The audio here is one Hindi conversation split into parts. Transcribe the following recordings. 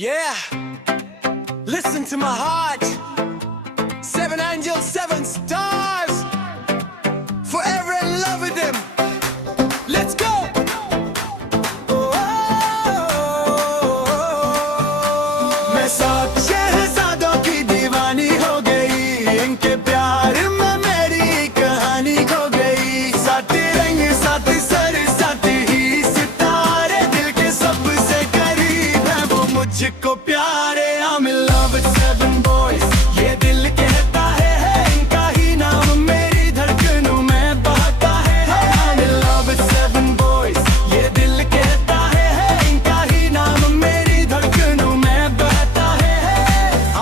Yeah, listen to my heart. 7 angels, 7 stars. Forever in love with them. Let's go. मैं 7 शहजादों की दीवानी हो गई, इनके प्यार में मेरी कहानी खो गई। 7 रंग 7 सर 7 ही सितारे, दिल के सबसे करीब है वो मुझको प्यारे। I'm in love with 7 boys, ये दिल कहता है इनका ही नाम मेरी धड़कनों में बहता है। I'm in love with 7 boys, ये दिल कहता है इनका ही नाम मेरी धड़कनों में बहता है।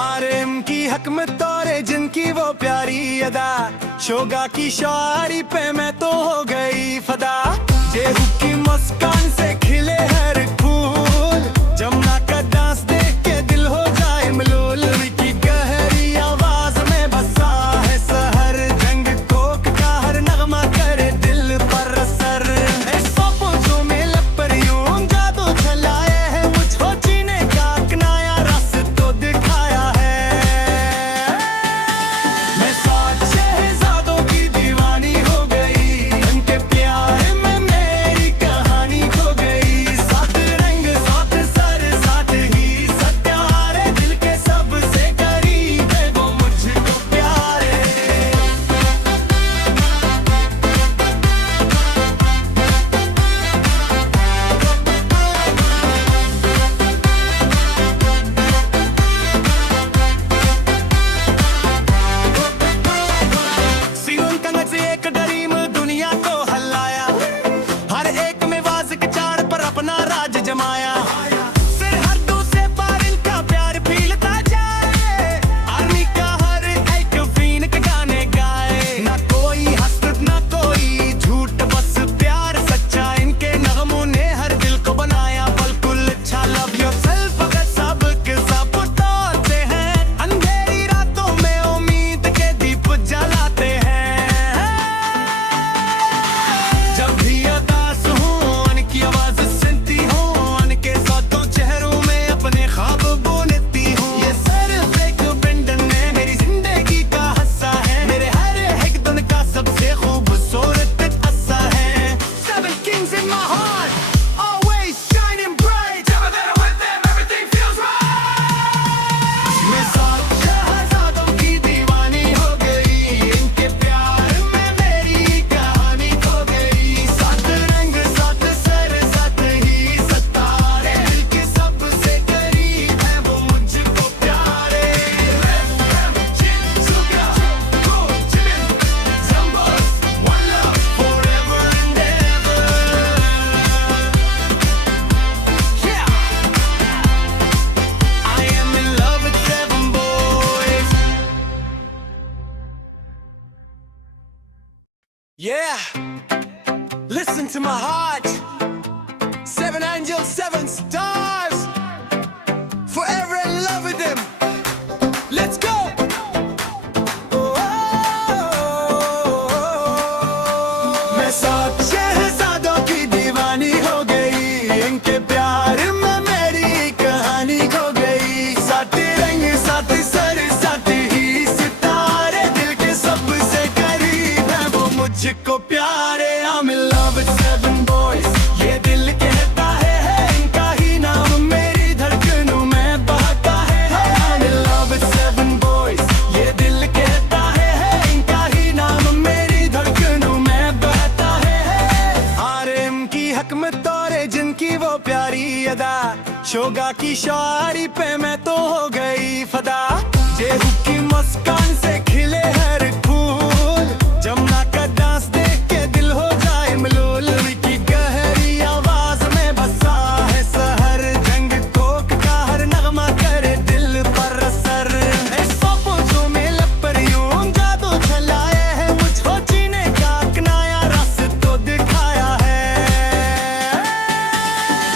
आरएम की हक में तोरे जिनकी वो प्यारी अदा, शोगा की शायरी पे मैं तो हो गई फदा। जेहू की मुस्कान से खिले हर फूल, जमुना का डांस देख के दिल हो जाए मलोल। की गहरी आवाज में बसा है सहर, जंग कोक का हर नगमा करे दिल पर असर। सोचो में लपर यूं जादू चलाए है मुझको, जीने का एक नया रास्ता दिखाया है। मैं 7 शहजादों की दीवानी हो गई, उनके प्यार में मेरी कहानी खो गई। 7 रंग 7 सर 7 ही सत्यारे, दिल के सबसे करीब है वो मुझको प्यारे। सीवन कंगन से एक ड्रीम दुनिया को हलाया, हर एक में वाज के चाड़ पर अपना राज जमाया। सरहदों से पार इनका प्यार फीलता जाए, आर्मी का हर एक फीन के गाने गाए। ना कोई हसरत ना कोई झूठ, बस प्यार सच्चा इनके नगमों ने हर दिल को बनाया। बिल्कुल अच्छा लव योरसेल्फ अगर सब के सब तोड़ते हैं, अंधेरी रातों में उम्मीद के दीप जलाते हैं। जब भी उदास हूँ उनकी आवाज सुनती हूँ, उनके साथों चेहरों में अपने ख्वाब बुनती हूँ। ये सिर्फ एक ब्रेंडन ने मेरी जिंदगी का हिस्सा है, मेरे हर एक दिन का सबसे खूबसूरत हिस्सा है। 7 kings in my heart, always shining bright. Never there with them, everything feels right. मैं 7 शहजादों की दीवानी हो गई, इनके प्यार में मेरी कहानी खो गई। 7 रंग 7 सर 7 ही सितारे, दिल के सबसे करीब है वो मुझको प्यारे। One love forever and ever. Yeah, I am in love with 7 boys. Yeah, listen to my heart. 7 angels, 7 stars. Forever in love with them. Let's go. मैं 7 शहजादों की दीवानी हो गई, इनके प्यार में मेरी कहानी खो गई। 7 रंग 7 सर 7 ही सितारे, दिल के सबसे करीब है वो मुझको प्यारे। I'm in love with 7 boys, ये दिल कहता है इनका ही नाम मेरी धड़कनों में बहता है। I'm in love with 7 boys, ये दिल कहता है इनका ही नाम मेरी धड़कनों में बहता है। आरएम की हक में तोरे जिनकी वो प्यारी अदा, शोगा की शायरी पे मैं तो हो गई फदा। जेहू की मुस्कान से खिले हर फूल, जमुना का डांस देख के दिल हो जाए मलोल। की गहरी आवाज में बसा है सहर, जंग कोक का हर नगमा करे दिल पर असर। सोचो में लपर यूं जादू चलाए है मुझको, जीने का एक नया रास्ता दिखाया है।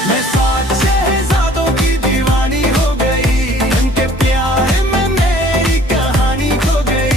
मैं 7 शहजादों की दीवानी हो गई, उनके प्यार में मेरी कहानी खो गई।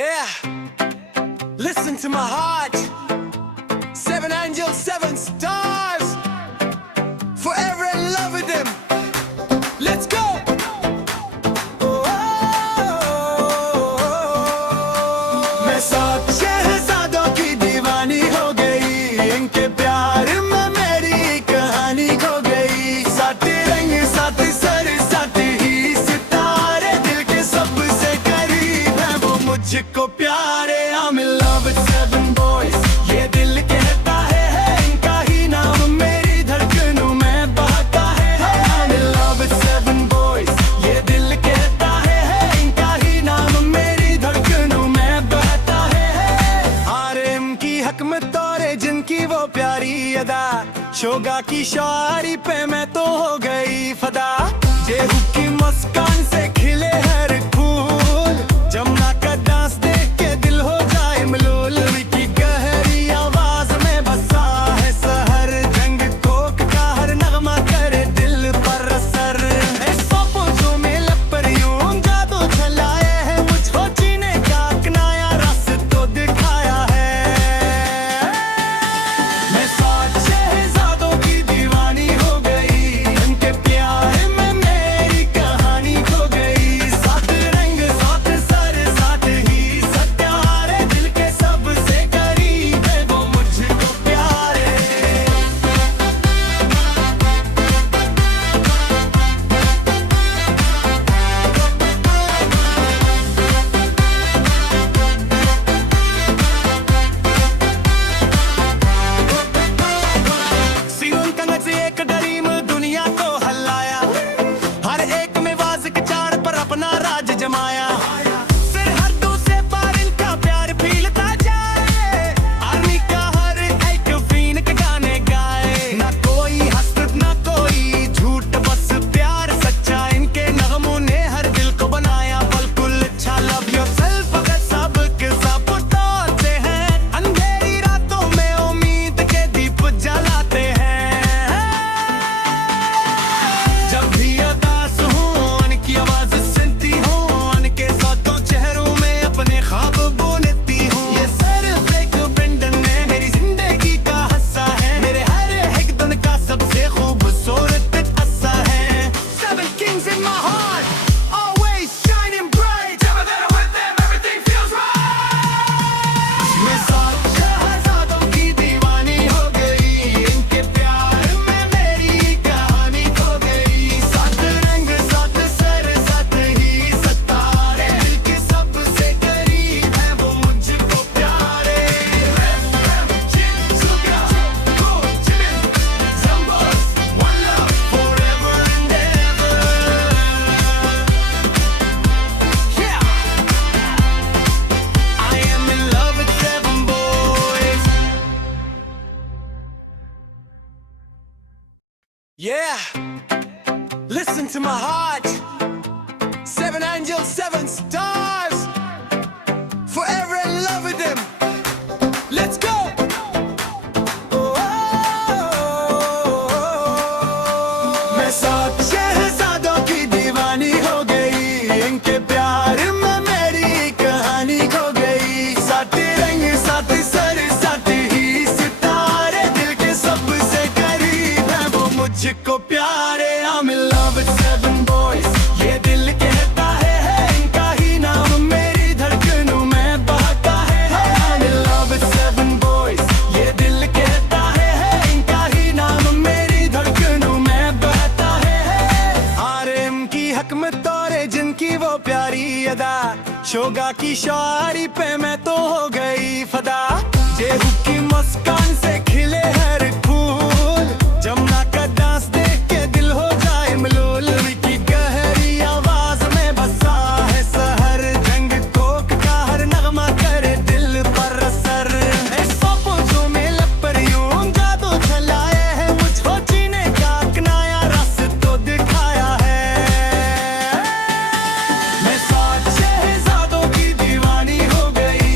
Yeah, listen to my heart. Seven angels, seven stars. Forever in love with them. Let's go. मैं सात शहजादों की दीवानी हो गई, इनके प्यार में मेरी कहानी खो गई। सात रंग सात सर सात ही सितारे, दिल के सबसे करीब है वो मुझको प्यारे। I'm in love with seven boys, ये दिल कहता है इनका ही नाम मेरी धड़कनों में बहता है। I'm in love with seven boys, ये दिल कहता है इनका ही नाम मेरी धड़कनों में बहता है। आरएम की हक में तोरे जिनकी वो प्यारी अदा, शोगा की शायरी पे मैं तो हो गई फदा। जेहू की मुस्कान से खिले हर फूल, जमुना का डांस देख के दिल हो जाए मलूल। की गहरी आवाज में बसा है सहर, जंग कोक का हर नगमा करे दिल पर असर। सोचो में लपर यूं जादू चलाए है, मुझको जीने का एक नया रास्ता दिखाया है। मैं सात शहजादों की दीवानी हो गई, उनके प्यार में मेरी कहानी खो गई। सात रंग सात सर सात ही सत्यारे, दिल के सबसे करीब है वो मुझको प्यारे। सीन कंगन से एक ड्रीम दुनिया को हलाया, हर एक में वाज के चार पर अपना राज जमाया। सरहदों से पार इनका प्यार फीलता जाए, आर्मी का हर एक फीन के गाने गाए। ना कोई हसरत ना कोई झूठ, बस प्यार सच्चा इनके नगमों ने हर दिल को बनाया। बिल्कुल अच्छा लव योरसेल्फ अगर सबके सब तोड़ते हैं, अंधेरी रातों में उम्मीद के दीप जलाते हैं। जब भी उदास हूँ उनकी आवाज सुनती हूँ, उनके सातों चेहरों में अपने ख्वाब बुनती हूँ। ये सिर्फ एक बंधन है मेरी जिंदगी का हिस्सा है, मेरे हर एक दिन का सबसे खूबसूरत हिस्सा है। Seven kings in my heart, always shining bright. Never there with them, everything feels right. मैं सात शहजादों की दीवानी हो गई, इनके प्यार में मेरी कहानी खो गई। सात रंग सात सर सात ही सितारे, दिल के सबसे करीब है वो मुझको प्यारे। Suga, go, Jimin, Zambos, one love, forever and ever. Yeah, I am in love with seven boys. Yeah, listen to my heart. Seven angels, seven stars. Forever in love with them. Let's go. मैं सात शहजादों की दीवानी हो गई, इनके प्यार में मेरी कहानी खो गई। सात रंग सात सर सात ही सितारे, दिल के सबसे करीब है वो मुझको प्यारे। I'm in love with seven boys, ये दिल कहता है इनका ही नाम मेरी धड़कनों में बहता है। I'm in love with seven boys, ये दिल कहता है इनका ही नाम मेरी धड़कनों में बहता है। आरएम की हक में तोरे जिनकी वो प्यारी अदा, शोगा की शायरी पे मैं तो हो गई फदा। जेहू की मुस्कान से खिले हर फूल, जमुना का डांस देख के दिल हो जाए मलूल। की गहरी आवाज में बसा है सहर, जंग कोक का हर नगमा करे दिल पर असर। सोचो में लपर यूं जादू चलाए है, मुझको जीने का एक नया रास्ता दिखाया है। मैं सात शहजादों की दीवानी हो गई,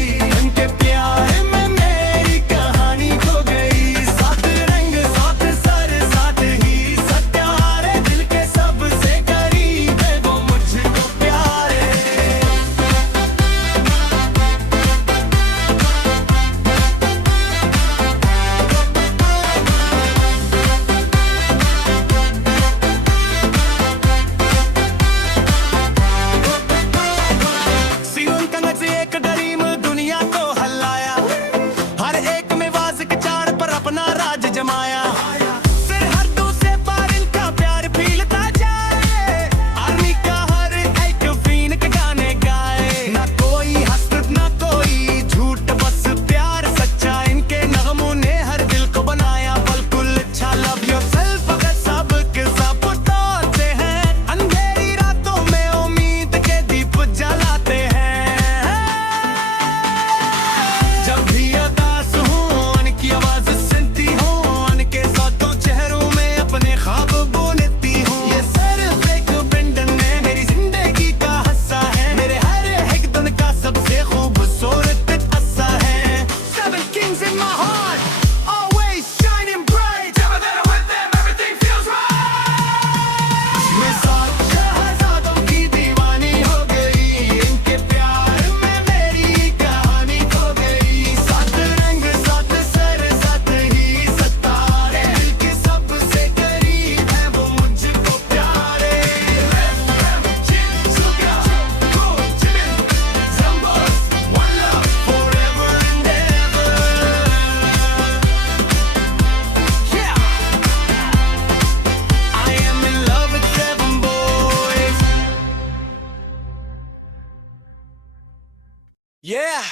Yeah,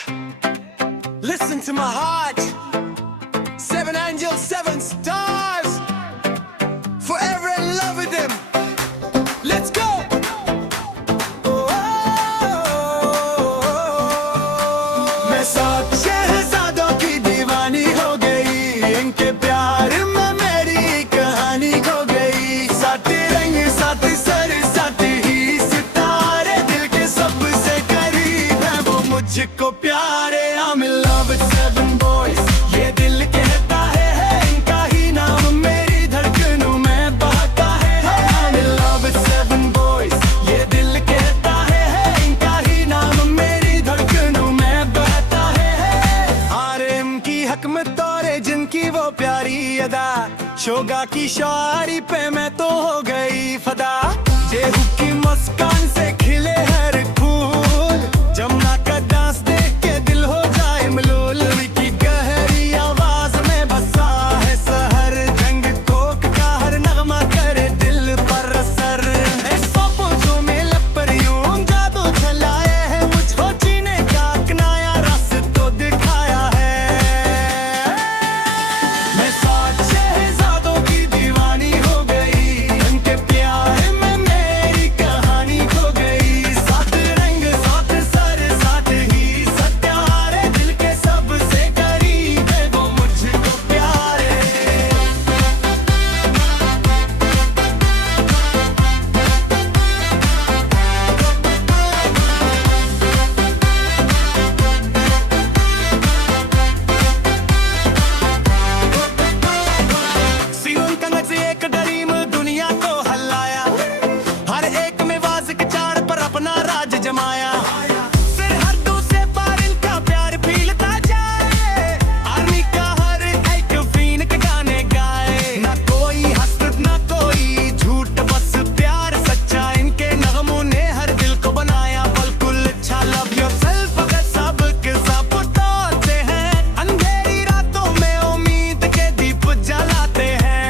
listen to my heart. Seven angels, seven stars. Forever in love with them. Let's go. मैं सात शहजादों की दीवानी हो गई, इनके प्यार में मेरी कहानी खो गई। सात रंग सात सर सात ही सितारे, दिल के सबसे करीब है वो मुझको प्यारे। I'm in love with seven boys, ये दिल कहता है इनका ही नाम मेरी धड़कनों में बहता है। I'm in love with seven boys, ये दिल कहता है इनका ही नाम मेरी धड़कनों में बहता है। आरएम की हक में तोरे जिनकी वो प्यारी अदा, शोगा की शायरी पे मैं तो हो गई फदा। जेहू की मुस्कान से खिले हर फूल, जमुना का डांस देख के दिल हो जाए मलूल। की गहरी आवाज में बसा है सहर, जंग कोक का हर नगमा करे दिल पर असर। ऐसा पूछो में लपर यूं जादू चलाए है, मुझको जीने का एक नया रास्ता दिखाया है। मैं सात शहजादों की दीवानी हो गई, उनके प्यार में मेरी कहानी खो गई। सात रंग सात सर सात ही सत्यारे, दिल के सबसे करीब है वो मुझको प्यारे। सीन कंगन से एक ड्रीम दुनिया को हलाया, हर एक में वाज़ के चाड़ पर अपना राज जमाया। सरहदों से पार इनका प्यार फीलता जाए, आर्मी का हर एक फीन के गाने गाए। ना कोई हसरत ना कोई झूठ, बस प्यार सच्चा इनके नगमों ने हर दिल को बनाया। बिल्कुल अच्छा लव योरसेल्फ अगर सब के सब तोड़ते हैं, अंधेरी रातों में उम्मीद के दीप जलाते हैं।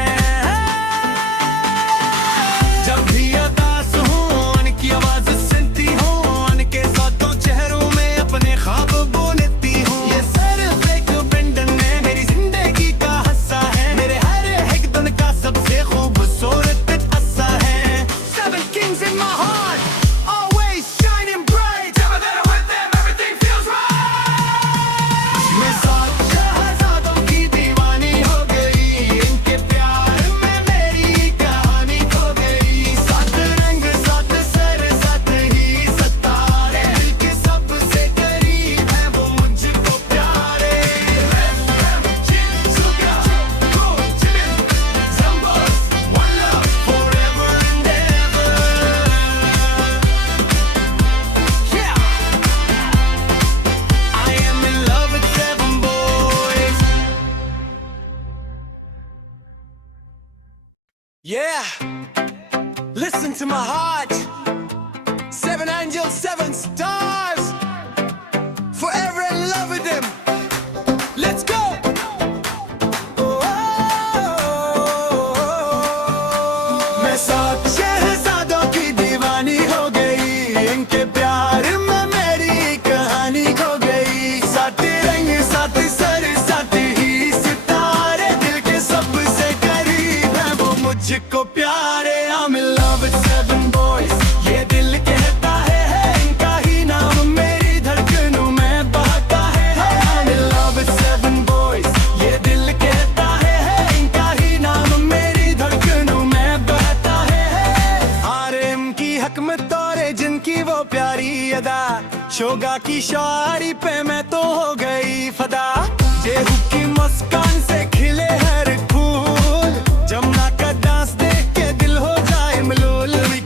जब भी उदास हूँ उनकी आवाज सुनती हूँ, उनके सातों चेहरों में अपने ख्वाब बुनती हूँ। ये सिर्फ एक बंधन है, मेरी जिंदगी का हिस्सा है, मेरे हर एक दिन का सबसे खूबसूरत हिस्सा है। Seven kings in my heart, always shining bright. Never that I'm with them, everything feels right. मैं सात शहजादों की दीवानी हो गई, इनके प्यार में मेरी कहानी खो गई। सात रंग सात सर सात ही सितारे, दिल के सबसे करीब है वो मुझको प्यारे। One love forever and ever. Yeah, I am in love with seven boys. Yeah, listen to my heart. Seven angels, seven stars. Forever in love with them. Let's go. मैं सात शहजादों की दीवानी हो गई, इनके प्यार में मेरी कहानी खो गई। सात रंग सात सर सात ही सितारे, दिल के सबसे करीब है वो मुझको प्यारे। I'm in love with seven boys, ये दिल कहता है इनका ही नाम मेरी धड़कनों में बहता है। I'm in love with seven boys, ये दिल कहता है इनका ही नाम मेरी धड़कनों में बहता है। आरएम की हक में तोरे जिनकी वो प्यारी अदा, शोगा की शायरी पे मैं तो हो गई फदा। जेहू की मुस्कान से खिले हर फूल, जमुना का डांस देख के दिल हो जाए मलूल।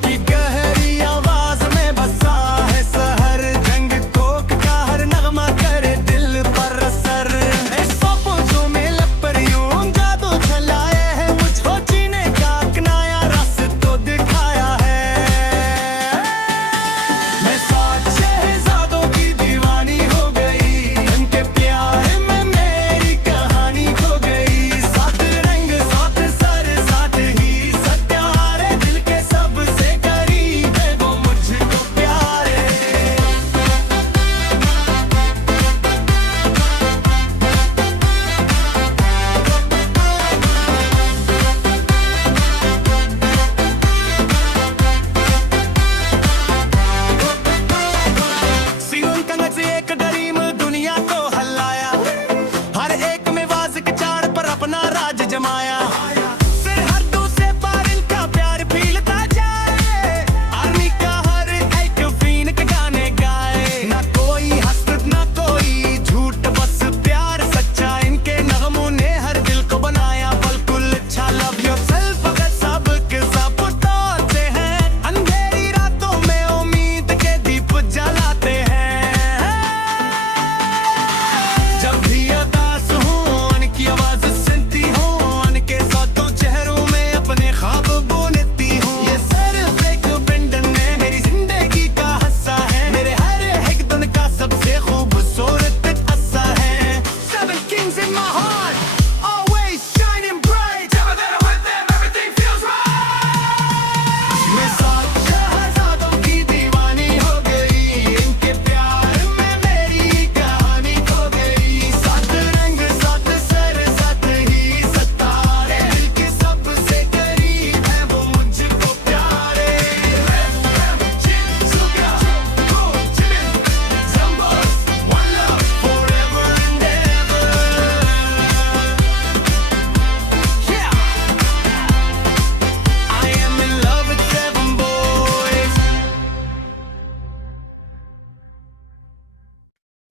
की गहरी आवाज में बसा है सहर, जंग कोक का हर नगमा करे दिल पर असर। ऐसा पूछो में लपर यूं जादू चलाए है, मुझको जीने का एक नया रास्ता दिखाया है। मैं सात शहजादों की दीवानी हो गई,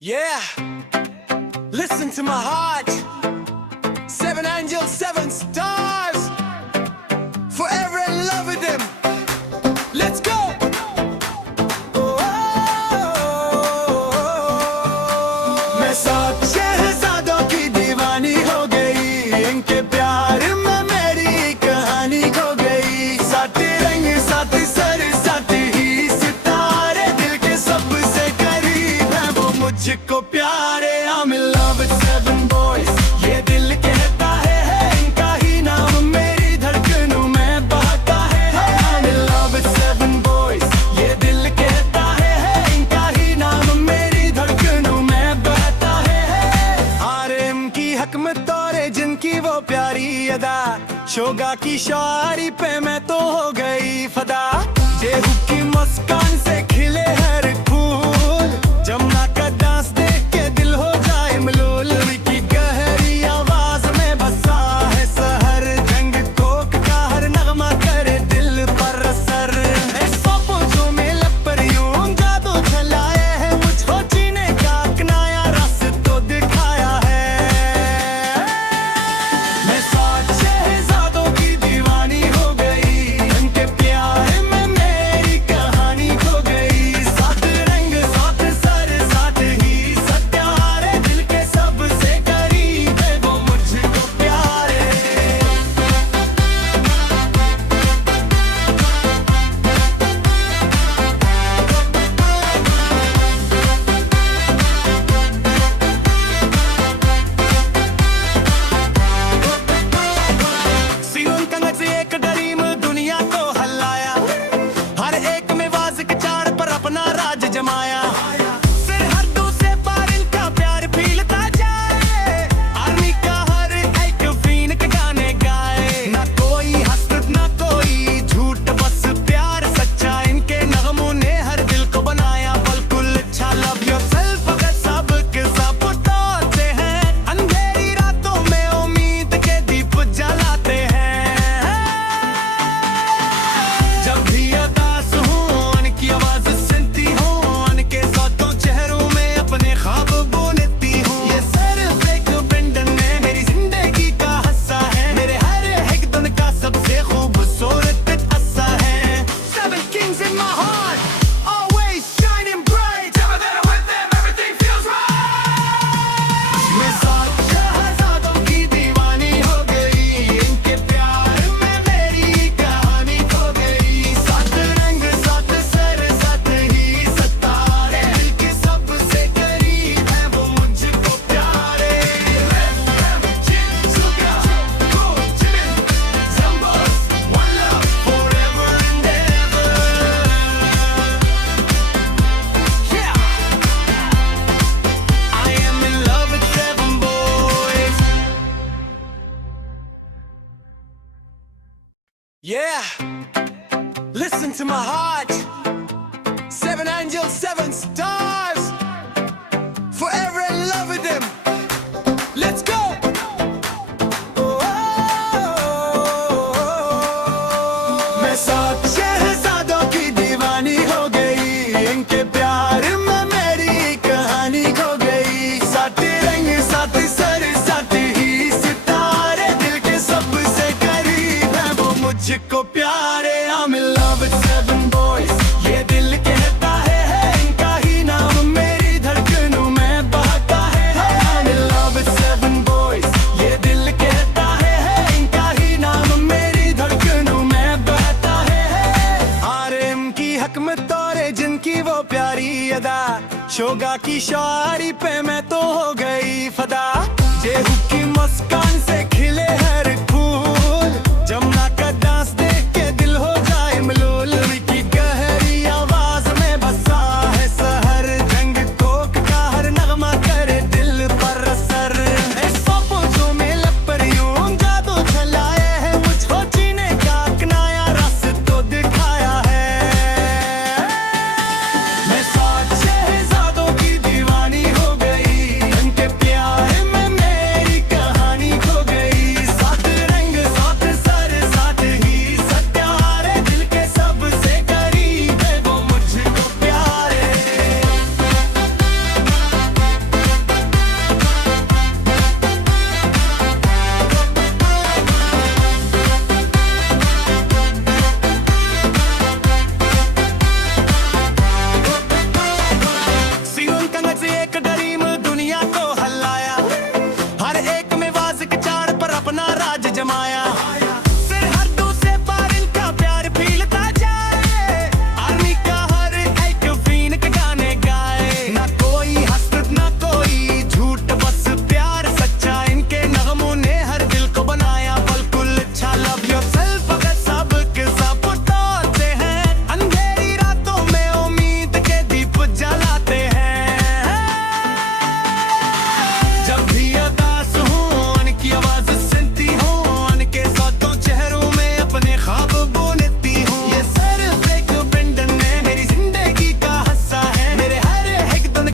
Yeah, listen to my heart. Seven angels, seven stars. Forever in love with them. Let's go. मैं सात शहजादों की दीवानी हो गई, इनके प्यार में मेरी कहानी खो गई। सात रंग सात सर सात ही सितारे, दिल के सबसे करीब है वो मुझको प्यारे। I'm in love with seven boys, ये दिल कहता है इनका ही नाम मेरी धड़कनों में बहता है। I'm in love with seven boys, ये दिल कहता है इनका ही नाम मेरी धड़कनों में बहता है। आरएम की हक में तोरे जिनकी वो प्यारी अदा, शोगा की शायरी पे मैं तो हो गई फदा। जेहू की मुस्कान से खिले हर फूल, जमुना का डांस देख के दिल हो जाए मलूल। की गहरी आवाज में बसा है सहर, जंग कोक का हर नगमा करे दिल पर असर। ऐसा पूछो में लपर यूं जादू चलाए है मुझको, जीने का एक नया रास्ता दिखाया है। मैं सात शहजादों की दीवानी हो गई, इनके प्यार में मेरी कहानी खो गई। सात रंग सात सर सात ही सत्यारे, दिल के सबसे करीब है वो मुझको प्यारे। सीवन कंगन से एक ड्रीम दुनिया को हलाया, हर एक में वाज के चाड़ पर अपना राज जमाया। सरहदों से पार इनका प्यार फीलता जाए, आर्मी का हर एक फीन के गाने गाए। ना कोई हसरत ना कोई झूठ, बस प्यार सच्चा इनके नगमों ने हर दिल को बनाया। बिल्कुल अच्छा लव योरसेल्फ अगर सब के सब तोड़ते हैं, अंधेरी रातों में उम्मीद के दीप जलाते हैं। जब भी उदास हूँ उनकी आवाज सुनती हूँ, उनके साथों चेहरों में अपने ख्वाब बुनती हूँ। ये सिर्फ एक बंधन है मेरी जिंदगी का हिस्सा है, मेरे हर एक दिन का सबसे खूबसूरत हिस्सा है। Seven kings in my heart, always shining bright. Never there with them, everything feels right. मैं सात शहजादों की दीवानी हो गई, इनके प्यार में मेरी कहानी खो गई। सात रंग सात सर सात ही सितारे, दिल के सबसे करीब है वो मुझको प्यारे। One love forever and ever. Yeah, I am in love with seven boys. Yeah, listen to my heart. Seven angels, seven stars. Forever in love with them. Let's go. मैं सात शहजादों की दीवानी हो गई, इनके प्यार में मेरी कहानी खो गई। सात रंग सात सर सात ही सितारे, दिल के सबसे करीब है वो मुझको प्यारे। I'm in love with seven boys, ये दिल कहता है इनका ही नाम मेरी धड़कनों में बहता है। I'm in love with seven boys, ये दिल कहता है इनका ही नाम मेरी धड़कनों में बहता है। आरएम की हक में तोरे जिनकी वो प्यारी अदा, शोगा की शायरी पे मैं तो हो गई फदा। जेहू की मुस्कान से